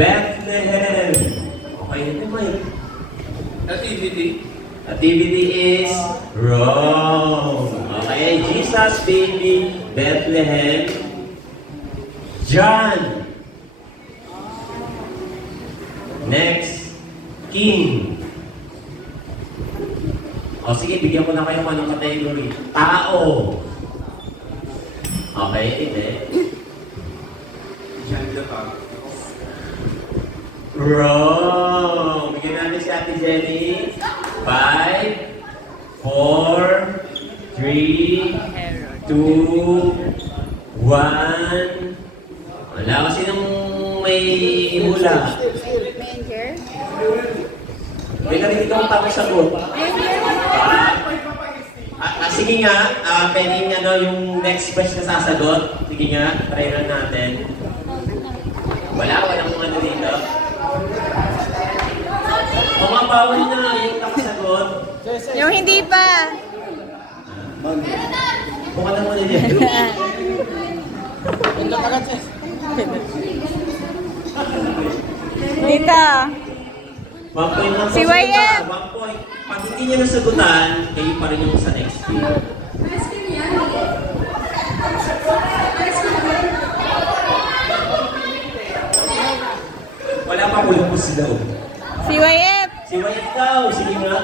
Bethlehem. Okay, ito mo yun. Activity. Activity is wrong. Okay, Jesus baby, Bethlehem. John. Next, king. O sige, bigyan ko na kayo kung anong category. Tao. Okay, hindi. John the Baptist. Wrong! Bigyan natin si Ate Jenny. 5, 4, 3, 2, 1. Wala kasi nung may hula. May narinig akong tapos sagot. Sige nga, pwede nga yung next batch na sasagot. Sige nga, try lang natin. Walang mga dito. Mga bawal na yung nakasagot. Yung hindi pa. Buka na muna dyan. Dito. 1 point lang. Si YM. 1 point. Pag hindi niya nasagutan, kayo pa rin yung sa next game. Wala pa kulang po sila. Si YF. Si YF daw. Sige nga.